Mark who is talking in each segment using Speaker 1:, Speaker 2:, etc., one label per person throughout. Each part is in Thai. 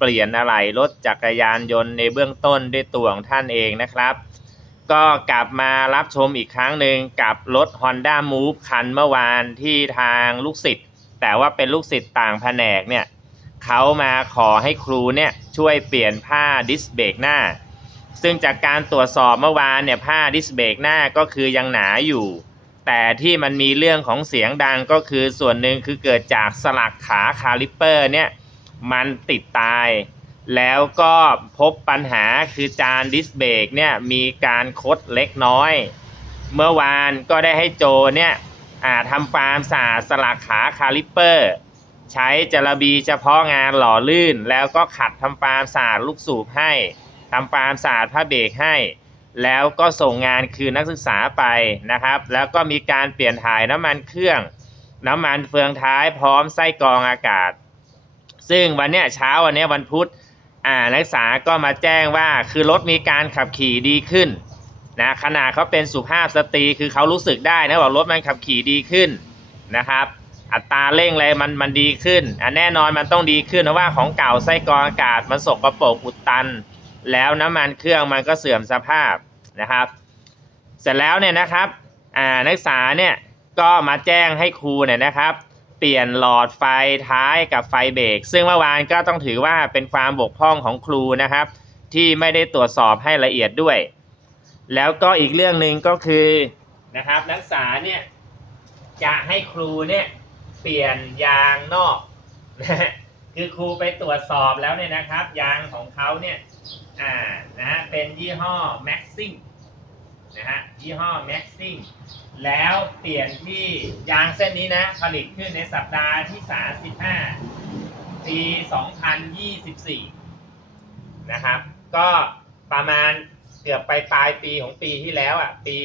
Speaker 1: เปลี่ยนอะไหล่รถจักรยานยนต์ในเบื้องต้นด้วยตัวของท่านเองนะครับ ก็กลับมารับชมอีกครั้งหนึ่งกับรถ Honda Move คันเมื่อวานที่ทางลูกศิษย์แต่ว่าเป็นลูกศิษย์ต่างแผนกเนี่ยเขามาขอให้ครูเนี่ยช่วยเปลี่ยนผ้าดิสเบรกหน้า ซึ่งจากการตรวจสอบเมื่อวานเนี่ยผ้าดิสเบรกหน้าก็คือยังหนาอยู่ แต่ที่มันมีเรื่องของเสียงดังก็คือส่วนหนึ่งคือเกิดจากสลักขาคาลิปเปอร์เนี่ย มันติดตาย แล้วก็พบปัญหาคือจานดิสเบรกเนี่ยมีการคดเล็กน้อย เมื่อวานก็ได้ให้โจเนี่ยทำฟาร์มสาสลักขาคาลิปเปอร์ ใช้จระบีเฉพาะงานหล่อลื่น แล้วก็ขัดทำฟาร์มสาดลูกสูบให้ทำฟาร์มสาดผ้าเบรกให้ แล้วก็ส่งงานคืนนักศึกษาไปนะครับ แล้วก็มีการเปลี่ยนถ่ายน้ำมันเครื่อง น้ำมันเฟืองท้ายพร้อมไส้กรองอากาศ ซึ่งวันเนี้ยเช้าวันเนี้ยวันพุธอ่านักศึกษาก็มาแจ้งว่าคือรถมีการขับขี่ดีขึ้นนะขนาดเขาเป็นสุภาพสตรีคือเขารู้สึกได้นะว่ารถมันขับขี่ดีขึ้นนะครับ อัตราเร่งอะไรมันมันดีขึ้นอะแน่นอนมันต้องดีขึ้นเพราะว่าของเก่าไส้กรองอากาศมันสกปรกอุดตัน แล้วน้ำมันเครื่องมันก็เสื่อมสภาพนะครับ เสร็จแล้วเนี่ยนะครับอ่านักศึกษาเนี่ยก็มาแจ้งให้ครูเนี่ยนะครับ เปลี่ยนหลอดไฟท้ายกับไฟเบรกซึ่งเมื่อวานก็ต้องถือว่าเป็นความบกพร่องของครูนะครับ ที่ไม่ได้ตรวจสอบให้ละเอียดด้วย แล้วก็อีกเรื่องหนึ่งก็คือนะครับนักศึกษาเนี่ยจะให้ครูเนี่ยเปลี่ยนยางนอกนะฮะคือครูไปตรวจสอบแล้วเนี่ยนะครับ ยางของเขาเนี่ยอ่านะฮะเป็นยี่ห้อ Maxing นะฮะยี่ห้อ Maxing แล้วเปลี่ยนที่ยางเส้นนี้นะ ผลิตขึ้นในสัปดาห์ที่ 35 ปี 2024 นะครับ ก็ประมาณเกือบไปปลายปีของปีที่แล้วอะ ปี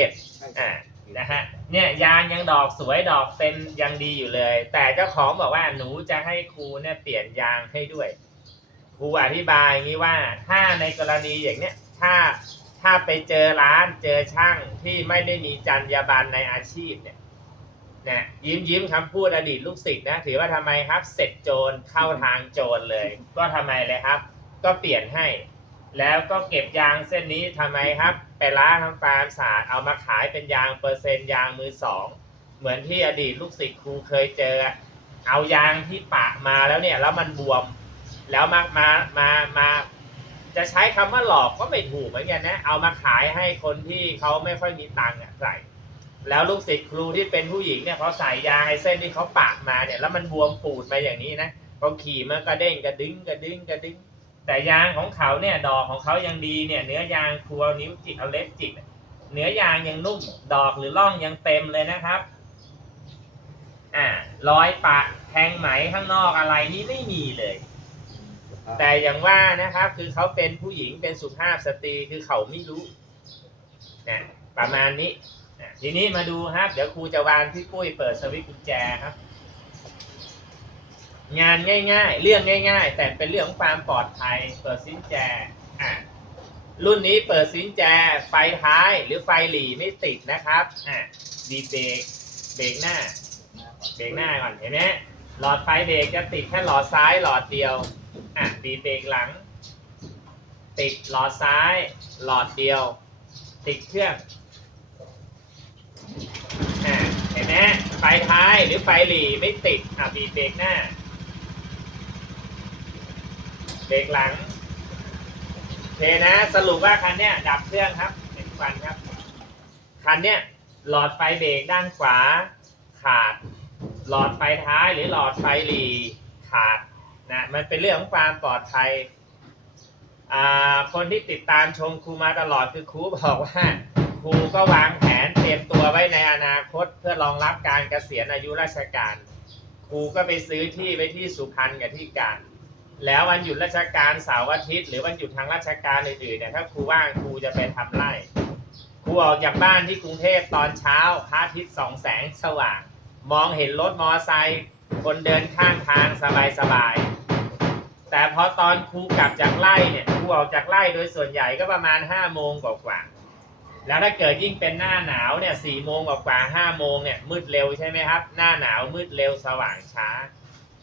Speaker 1: 67 อ่านะฮะเนี่ยยางยังดอกสวยดอกเต็มยังดีอยู่เลย แต่เจ้าของบอกว่าหนูจะให้ครูเนี่ยเปลี่ยนยางให้ด้วยครูอธิบายอย่างนี้ว่าถ้าในกรณีอย่างเนี้ยถ้า ถ้าไปเจอร้านเจอช่างที่ไม่ได้มีจรรยาบรรณในอาชีพเนี่ยนะยิ้มยิ้มคำพูดอดีตลูกศิษย์นะ ถือว่าทำไมครับ เสร็จโจรเข้าทางโจรเลย ก็ทำไมเลยครับ ก็เปลี่ยนให้ แล้วก็เก็บยางเส้นนี้ทำไมครับ ไปล้างทำฟาร์มสาดเอามาขายเป็นยางเปอร์เซ็นต์ยางมือสอง เหมือนที่อดีตลูกศิษย์ครูเคยเจอ เอายางที่ปะมาแล้วเนี่ย แล้วมันบวม แล้วมามามามา จะใช้คำว่าหลอกก็ไม่ถูกเหมือนกันนะ เอามาขายให้คนที่เขาไม่ค่อยมีตังค์อะใส่ แล้วลูกศิษย์ครูที่เป็นผู้หญิงเนี่ยเขาใส่ยางไอ้เส้นที่เขาปากมาเนี่ย แล้วมันบวมปูดมาอย่างนี้นะพอขี่มันกระเด้งกระดึงกระดึงกระดึง แต่ยางของเขาเนี่ยดอกของเขายังดีเนี่ย เนื้อยางครูเอานิ้วจิกเอาเล็บจิกเนื้อยางยังนุ่มดอกหรือร่องยังเต็มเลยนะครับอ่ารอยปะแทงไหมข้างนอกอะไรนี่ไม่มีเลย แต่อย่างว่านะครับ คือเขาเป็นผู้หญิงเป็นสุภาพสตรีคือเขาไม่รู้นะประมาณนี้นะทีนี้มาดูครับ เดี๋ยวครูจะวานพี่ปุ้ยเปิดสวิตช์กุญแจครับ งานง่ายๆ เรื่องง่าย ๆ แต่เป็นเรื่องของความปลอดภัย เปิดซินแจอะรุ่นนี้เปิดซินแจไฟท้ายหรือไฟหลีไม่ติดนะครับอะดีเบรกเบรกหน้า เบรกหน้าก่อนเห็นไหม หลอดไฟเบรกจะติดแค่หลอดซ้ายหลอดเดียว อะดีเบรกหลัง ติดหลอดซ้าย หลอดเดียว ติดเครื่องอะเห็นไหมไฟท้ายหรือไฟหลีไม่ติด อะบีเบรกหน้า เบรกหลังโอเคนะสรุปว่าคันเนี้ยดับเครื่องครับเห็นควันครับ คันเนี้ยหลอดไฟเบรกด้านขวาขาด หลอดไฟท้ายหรือหลอดไฟหลีขาดนะมันเป็นเรื่องของความปลอดภัยอ่าคนที่ติดตามชมครูมาตลอดคือครูบอกว่าครูก็วางแผนเตรียมตัวไว้ในอนาคต เพื่อรองรับการเกษียณอายุราชการ ครูก็ไปซื้อที่ไว้ที่สุพรรณกับที่การแล้ววันหยุดราชการเสาร์อาทิตย์หรือวันหยุดทางราชการอื่นๆเนี่ยถ้าครูว่างครูจะไปทำไร่ครูออกจากบ้านที่กรุงเทพตอนเช้าพระอาทิตย์ส่องแสงสว่าง มองเห็นรถมอไซค์คนเดินข้างทางสบายๆ แต่พอตอนครูกลับจากไร่เนี่ยครูออกจากไร่โดยส่วนใหญ่ก็ประมาณห้าโมงกว่าๆแล้วถ้าเกิดยิ่งเป็นหน้าหนาวเนี่ยสี่โมงกว่าห้าโมงเนี่ยมืดเร็วใช่ไหมครับ หน้าหนาวมืดเร็วสว่างช้า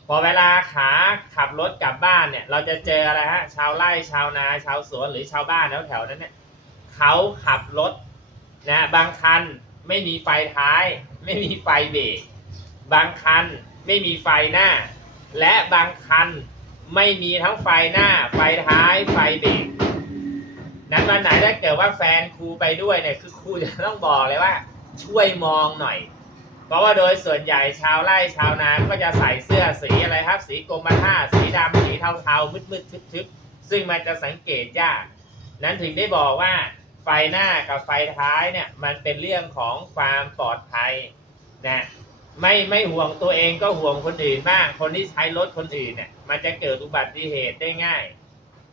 Speaker 1: พอเวลาขาขับรถกลับบ้านเนี่ย เราจะเจออะไรฮะชาวไร่ชาวนาชาวสวนหรือชาวบ้านแถวๆนั้นเนี่ยเขาขับรถนะบางคันไม่มีไฟท้าย ไม่มีไฟเบรก บางคันไม่มีไฟหน้า และบางคันไม่มีทั้งไฟหน้า ไฟท้าย ไฟเบรกนั้นวันไหนถ้าเกิดว่าแฟนครูไปด้วยเนี่ยคือครูจะต้องบอกเลยว่า ช่วยมองหน่อย เพราะว่าโดยส่วนใหญ่ชาวไร่ชาวนาก็จะใส่เสื้อสีอะไรครับ สีกรมท่าสีดำสีเทาๆมืดๆทึบๆซึ่งมันจะสังเกตยาก นั้นถึงได้บอกว่าไฟหน้ากับไฟท้ายเนี่ยมันเป็นเรื่องของความปลอดภัยนะ ไม่ไม่ห่วงตัวเองก็ห่วงคนอื่นบ้าง คนที่ใช้รถคนอื่นเนี่ยมันจะเกิดอุบัติเหตุได้ง่าย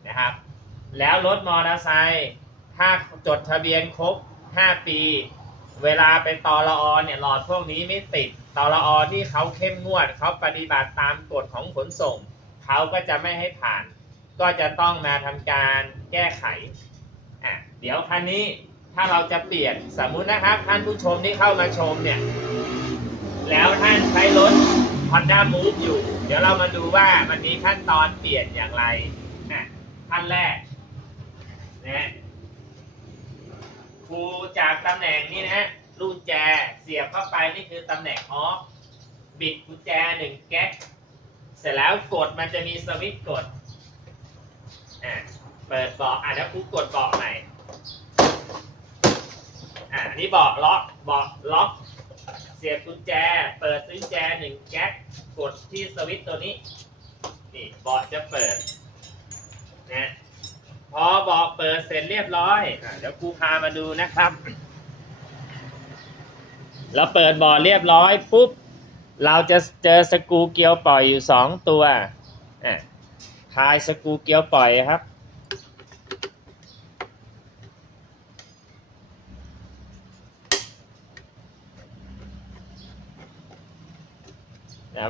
Speaker 1: นะครับ แล้วรถมอเตอร์ไซค์ถ้าจดทะเบียนครบ 5 ปี เวลาไปตอรอเนี่ยหลอดพวกนี้ไม่ติดตอรอที่เขาเข้มงวดเขาปฏิบัติตามกฎของขนส่ง เขาก็จะไม่ให้ผ่าน ก็จะต้องมาทำการแก้ไขอะเดี๋ยวคันนี้ถ้าเราจะเปลี่ยนสมมุตินะครับท่านผู้ชมที่เข้ามาชมเนี่ย แล้วท่านใช้รถ Honda Move อยู่ เดี๋ยวเรามาดูว่ามันมีขั้นตอนเปลี่ยนอย่างไรอะขั้นแรกนะครูจากตำแหน่งนี้นะลูกแจเสียบเข้าไปนี่คือตำแหน่งออฟบิดกุญแจหนึ่งแก๊กเสร็จแล้วกดมันจะมีสวิตช์กดอ่าเปิดเบาะอะแล้วครูกดเบาะใหม่อ่าอันนี้เบาะล็อกเบาะล็อก สียบกุญแจ เปิดกุญแจหนึ่งแก๊กกดที่สวิตช์ตัวนี้ นี่เบาะจะเปิดนะพอเบอกเปิดเสร็จเรียบร้อยอะเดี๋ยวครูพามาดูนะครับ เราเปิดบ่อเรียบร้อยปุ๊บ เราจะเจอสกรูเกียวปล่อยอยู่สองตัวอะคลายสกรูเกียวปล่อยครับ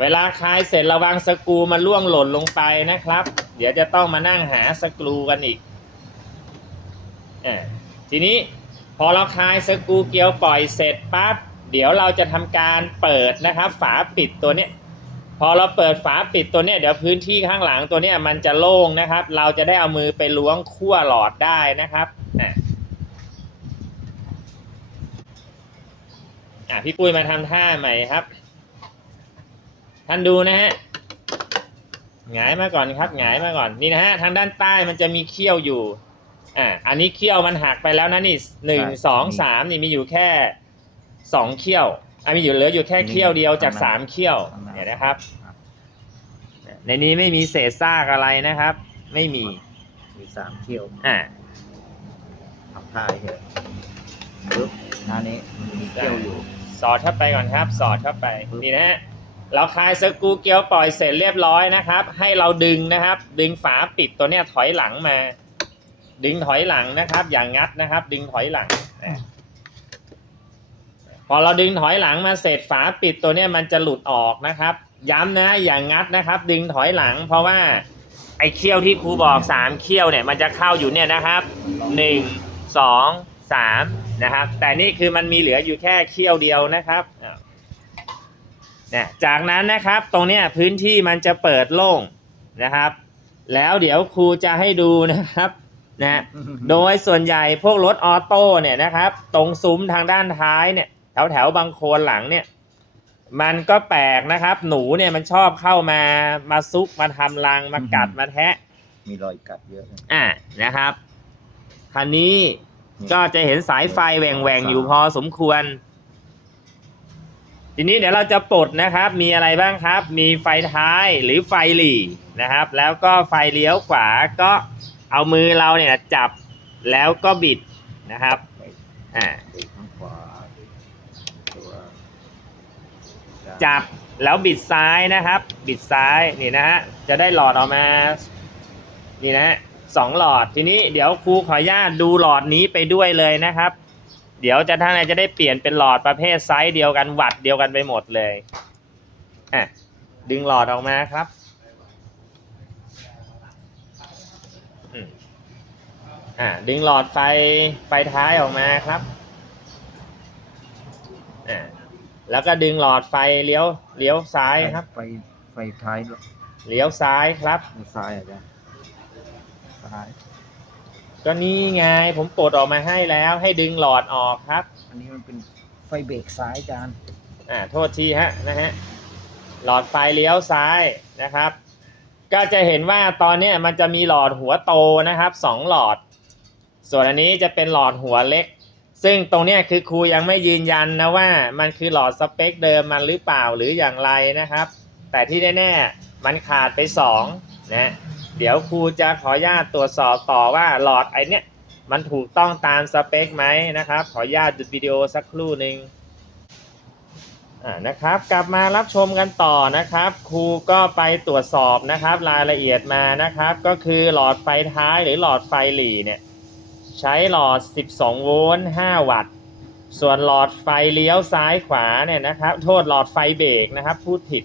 Speaker 1: เวลาคลายเสร็จระวังสกรูมันล่วงหล่นลงไปนะครับ เดี๋ยวจะต้องมานั่งหาสกรูกันอีกอะทีนี้พอเราคลายสกรูเกลียวปล่อยเสร็จปั๊บเดี๋ยวเราจะทำการเปิดนะครับ ฝาปิดตัวเนี้ยพอเราเปิดฝาปิดตัวเนี้ยเดี๋ยวพื้นที่ข้างหลังตัวเนี้ยมันจะโล่งนะครับ เราจะได้เอามือไปล้วงขั้วหลอดได้นะครับอะอะพี่ปุ้ยมาทำท่าใหม่ครับ ท่านดูนะฮะหงายมาก่อนครับหงายมาก่อนนี่นะฮะทางด้านใต้มันจะมีเขี้ยวอยู่อ่าอันนี้เขี้ยวมันหักไปแล้วนะนี่หนึ่งสองสามนี่มีอยู่แค่สองเขี้ยวอะมีอยู่เหลืออยู่แค่เขี้ยวเดียวจากสามเขี้ยวเนี่ยนะครับ ในนี้ไม่มีเศษซากอะไรนะครับ ไม่มี
Speaker 2: มีสามเที่ยว
Speaker 1: อ่า
Speaker 2: ทำท่าเฉยปึ๊บหน้านี้มันมีเที่ยวอยู่
Speaker 1: สอดเข้าไปก่อนครับ สอดเข้าไปนี่นะฮะ เราคลายสกูเกลียวปล่อยเสร็จเรียบร้อยนะครับ ให้เราดึงนะครับ ดึงฝาปิดตัวเนี้ยถอยหลังมา ดึงถอยหลังนะครับ อย่างงัดนะครับ ดึงถอยหลังพอเราดึงถอยหลังมาเสร็จฝาปิดตัวเนี้ยมันจะหลุดออกนะครับ ย้ำนะอย่างงัดนะครับ ดึงถอยหลัง เพราะว่าไอ้เขี้ยวที่ครูบอกสามเขี้ยวเนี่ยมันจะเข้าอยู่เนี่ยนะครับหนึ่งสองสามนะครับ แต่นี่คือมันมีเหลืออยู่แค่เขี้ยวเดียวนะครับ เนี่ยจากนั้นนะครับตรงเนี้ยพื้นที่มันจะเปิดโล่งนะครับ แล้วเดี๋ยวครูจะให้ดูนะครับนะโดยส่วนใหญ่พวกรถออโต้เนี่ยนะครับ ตรงซุ้มทางด้านท้ายเนี่ย แถวแถวๆบางโคนหลังเนี่ย มันก็แปลกนะครับ หนูเนี่ยมันชอบเข้ามามาซุกมาทำรังมากัดมาแทะ
Speaker 2: มีรอยกัดเยอะนะ
Speaker 1: อ่านะครับคันนี้ก็จะเห็นสายไฟแหว่งแหว่งๆอยู่พอสมควร ทีนี้เดี๋ยวเราจะปลดนะครับ มีอะไรบ้างครับ มีไฟท้ายหรือไฟหลีนะครับ แล้วก็ไฟเลี้ยวขวาก็เอามือเราเนี่ยจับแล้วก็บิดนะครับอ่าจับแล้วบิดซ้ายนะครับ บิดซ้ายนี่นะฮะจะได้หลอดออกมานี่นะฮะสองหลอดทีนี้เดี๋ยวครูขออนุญาตดูหลอดนี้ไปด้วยเลยนะครับ เดี๋ยวจะท่านจะได้เปลี่ยนเป็นหลอดประเภทไซส์เดียวกันวัดเดียวกันไปหมดเลยอะดึงหลอดออกมาครับอืมอ่าดึงหลอดไฟไฟท้ายออกมาครับอ่าแล้วก็ดึงหลอดไฟเลี้ยวเลี้ยวซ้ายครับ
Speaker 2: ไฟไฟท้าย
Speaker 1: เลี้ยวซ้ายครับ
Speaker 2: ซ้ายอาจารย์ซ้าย
Speaker 1: ก็นี่ไงผมปลดออกมาให้แล้ว ให้ดึงหลอดออกครับ
Speaker 2: อันนี้มันเป็นไฟเบรกซ้ายอาจารย์
Speaker 1: อ่าโทษทีฮะนะฮะหลอดไฟเลี้ยวซ้ายนะครับ ก็จะเห็นว่าตอนเนี้ยมันจะมีหลอดหัวโตนะครับสองหลอด ส่วนอันนี้จะเป็นหลอดหัวเล็ก ซึ่งตรงเนี้ยคือครูยังไม่ยืนยันนะว่า มันคือหลอดสเปคเดิมมันหรือเปล่าหรืออย่างไรนะครับ แต่ที่แน่ๆมันขาดไปสองนะ เดี๋ยวครูจะขออนุญาตตรวจสอบต่อว่าหลอดไอเนี้ยมันถูกต้องตามสเปคไหมนะครับ ขออนุญาตหยุดวิดีโอสักครู่หนึ่งอ่านะครับกลับมารับชมกันต่อนะครับ ครูก็ไปตรวจสอบนะครับ รายละเอียดมานะครับ ก็คือหลอดไฟท้ายหรือหลอดไฟหลีเนี่ยใช้หลอด 12 โวลต์ 5 วัตต์ ส่วนหลอดไฟเลี้ยวซ้ายขวาเนี่ยนะครับ โทษหลอดไฟเบรกนะครับ พูดผิด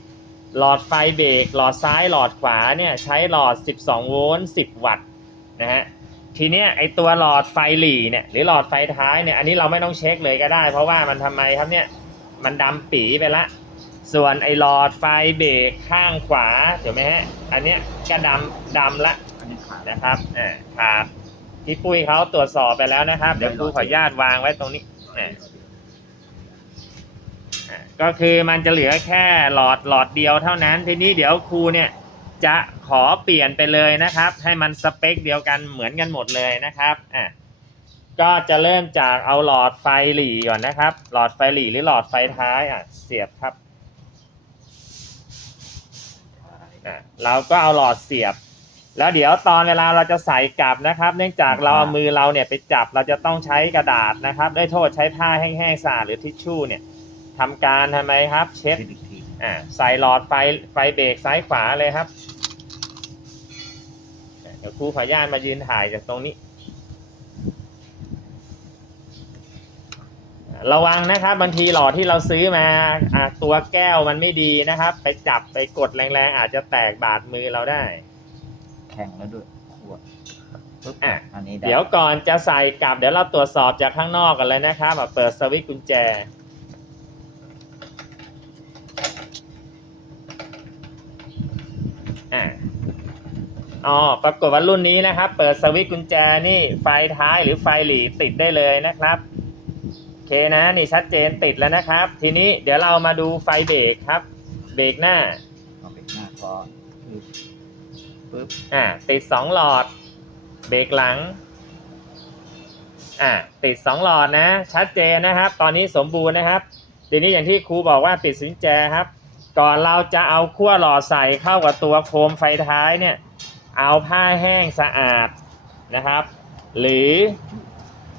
Speaker 1: หลอดไฟเบรกหลอดซ้ายหลอดขวาเนี่ยใช้หลอด 12 โวลต์ 10 วัตต์นะฮะทีเนี้ยไอตัวหลอดไฟหลีเนี่ยหรือหลอดไฟท้ายเนี่ยอันนี้เราไม่ต้องเช็คเลยก็ได้ เพราะว่ามันทำไมครับเนี่ยมันดำปีไปละ ส่วนไอหลอดไฟเบรกข้างขวาเห็นไหมฮะอันเนี้ยก็ดำดำละ
Speaker 2: อันนี้ขาด
Speaker 1: นะครับอ่าครับที่ปุ้ยเขาตรวจสอบไปแล้วนะครับ เดี๋ยวครูขออนุญาตวางไว้ตรงนี้ ก็คือมันจะเหลือแค่หลอดหลอดเดียวเท่านั้น ทีนี้เดี๋ยวครูเนี่ยจะขอเปลี่ยนไปเลยนะครับ ให้มันสเปคเดียวกันเหมือนกันหมดเลยนะครับอ่าก็จะเริ่มจากเอาหลอดไฟหลีก่อนนะครับ หลอดไฟหลีหรือหลอดไฟท้ายอะเสียบครับอะเราก็เอาหลอดเสียบ แล้วเดี๋ยวตอนเวลาเราจะใส่กลับนะครับ เนื่องจากเราเอามือเราเนี่ยไปจับเราจะต้องใช้กระดาษนะครับได้โทษใช้ผ้าแห้งๆสะอาดหรือทิชชู่เนี่ย ทำการทำไมครับเช็ด
Speaker 2: เช็ดอีกที
Speaker 1: อ่าใส่หลอดไฟไฟเบรกซ้ายขวาเลยครับอะเดี๋ยวครูขออนุญาตมายืนถ่ายจากตรงนี้ ระวังนะครับบางทีหลอดที่เราซื้อมาอะตัวแก้วมันไม่ดีนะครับ ไปจับไปกดแรงๆอาจจะแตกบาดมือเราได้
Speaker 2: แข็งแล้วด้วยขวดปึ๊บ
Speaker 1: อะ
Speaker 2: อันนี้ไเดี๋
Speaker 1: ยวก่อนจะใส่กลับเดี๋ยวเราตรวจสอบจากข้างนอกกันเลยนะครับอะเปิดสวิตช์กุญแจ อ๋อปรากฏว่ารุ่นนี้นะครับ เปิดสวิตช์กุญแจนี่ไฟท้ายหรือไฟหลีติดได้เลยนะครับโอเคนะนี่ชัดเจนติดแล้วนะครับ ทีนี้เดี๋ยวเรามาดูไฟเบรกครับ เบรกหน้า
Speaker 2: เอาเบรกหน้าก่อนปึ๊บปึ๊บ
Speaker 1: อ่าติดสองหลอด เบรกหลังอ่าติดสองหลอดนะ ชัดเจนนะครับ ตอนนี้สมบูรณ์นะครับทีนี้อย่างที่ครูบอกว่าติดสินแจครับ ก่อนเราจะเอาขั้วหลอดใส่เข้ากับตัวโคมไฟท้ายเนี่ย เอาผ้าแห้งสะอาดนะครับ หรือ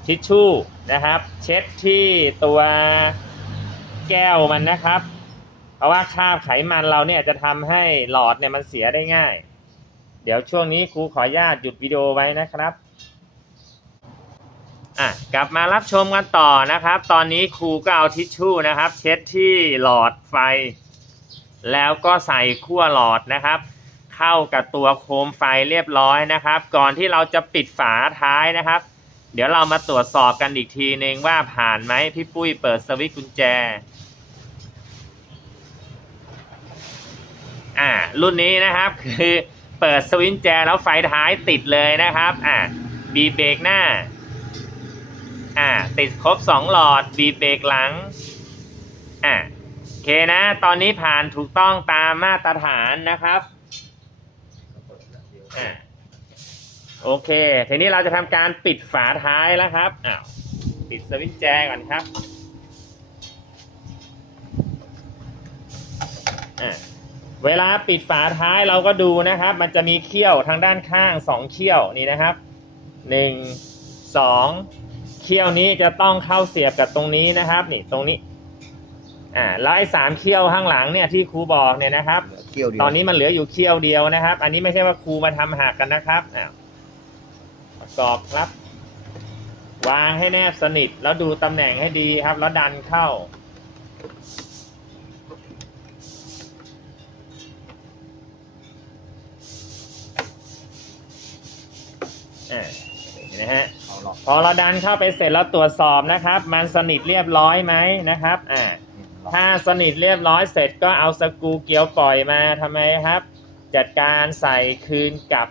Speaker 1: ทิชชู่นะครับ เช็ดที่ตัวแก้วมันนะครับ เพราะว่าคราบไขมันเราเนี่ยจะทำให้หลอดเนี่ยมันเสียได้ง่าย เดี๋ยวช่วงนี้ครูขออนุญาตหยุดวิดีโอไว้นะครับอะกลับมารับชมกันต่อนะครับ ตอนนี้ครูก็เอาทิชชู่นะครับ เช็ดที่หลอดไฟ แล้วก็ใส่ขั้วหลอดนะครับ เข้ากับตัวโคมไฟเรียบร้อยนะครับ ก่อนที่เราจะปิดฝาท้ายนะครับ เดี๋ยวเรามาตรวจสอบกันอีกทีนึงว่าผ่านไหมพี่ปุ้ยเปิดสวิตช์กุญแจอ่ารุ่นนี้นะครับคือเปิดสวิตช์แจแล้วไฟท้ายติดเลยนะครับอ่าบีเบรกหน้าอ่าติดครบสองหลอดบีเบรกหลังอ่าโอเคนะ ตอนนี้ผ่านถูกต้องตามมาตรฐานนะครับ อ่าโอเค ทีนี้เราจะทำการปิดฝาท้ายแล้วครับอ้าวปิดสวิตช์แจก่อนครับอ่าเวลาปิดฝาท้ายเราก็ดูนะครับ มันจะมีเขี้ยวทางด้านข้างสองเขี้ยวนี่นะครับหนึ่งสองเขี้ยวนี้จะต้องเข้าเสียบกับตรงนี้นะครับ นี่ตรงนี้ อ่าแล้วไอ้สามเขี้ยวข้างหลังเนี่ยที่ครูบอกเนี่ยนะครับ
Speaker 2: เกี่ยวเดียว
Speaker 1: ตอนนี้มันเหลืออยู่เขี้ยวเดียวนะครับ อันนี้ไม่ใช่ว่าครูมาทำหักกันนะครับอ้าวประกอบครับ วางให้แนบสนิท แล้วดูตำแหน่งให้ดีครับ แล้วดันเข้า อ่าเห็นะฮะ
Speaker 2: เอาหรอก
Speaker 1: พอเราดันเข้าไปเสร็จแล้วตรวจสอบนะครับ มันสนิทเรียบร้อยไหมนะครับ อ่า ถ้าสนิทเรียบร้อยเสร็จก็เอาสกูเกลียวปล่อยมาทำไมครับ จัดการใส่คืนกับ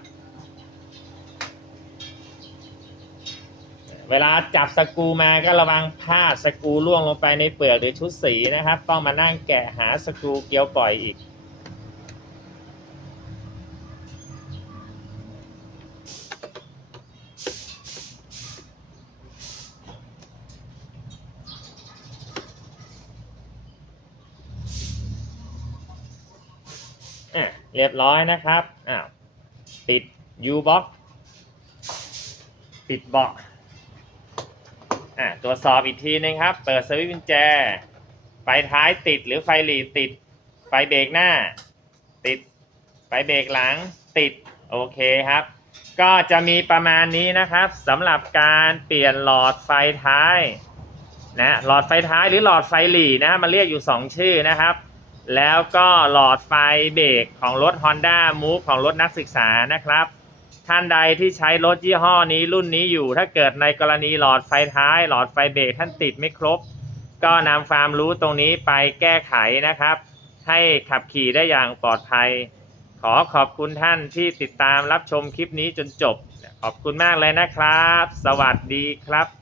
Speaker 1: เวลาจับสกูมาก็ระวังพลาดสกูล่วงลงไปในเปลือกหรือชุดสีนะครับ ต้องมานั่งแกะหาสกูเกลียวปล่อยอีก เรียบร้อยนะครับอ้าวปิด U box ปิดเบาะอะตรวจสอบอีกทีนึงครับ เปิดสวิตช์กุญแจ ไฟท้ายติดหรือไฟหลีติด ไฟเบรกหน้า ติด ไฟเบรกหลังติด โอเคครับ ก็จะมีประมาณนี้นะครับสำหรับการเปลี่ยนหลอดไฟท้ายนะหลอดไฟท้ายหรือหลอดไฟหลีนะ มันเรียกอยู่ 2 ชื่อนะครับ แล้วก็หลอดไฟเบรกของรถ Honda Move ของรถนักศึกษานะครับ ท่านใดที่ใช้รถยี่ห้อนี้รุ่นนี้อยู่ ถ้าเกิดในกรณีหลอดไฟท้าย หลอดไฟเบรกท่านติดไม่ครบ ก็นำความรู้ตรงนี้ไปแก้ไขนะครับ ให้ขับขี่ได้อย่างปลอดภัย ขอขอบคุณท่านที่ติดตามรับชมคลิปนี้จนจบ ขอบคุณมากเลยนะครับ สวัสดีครับ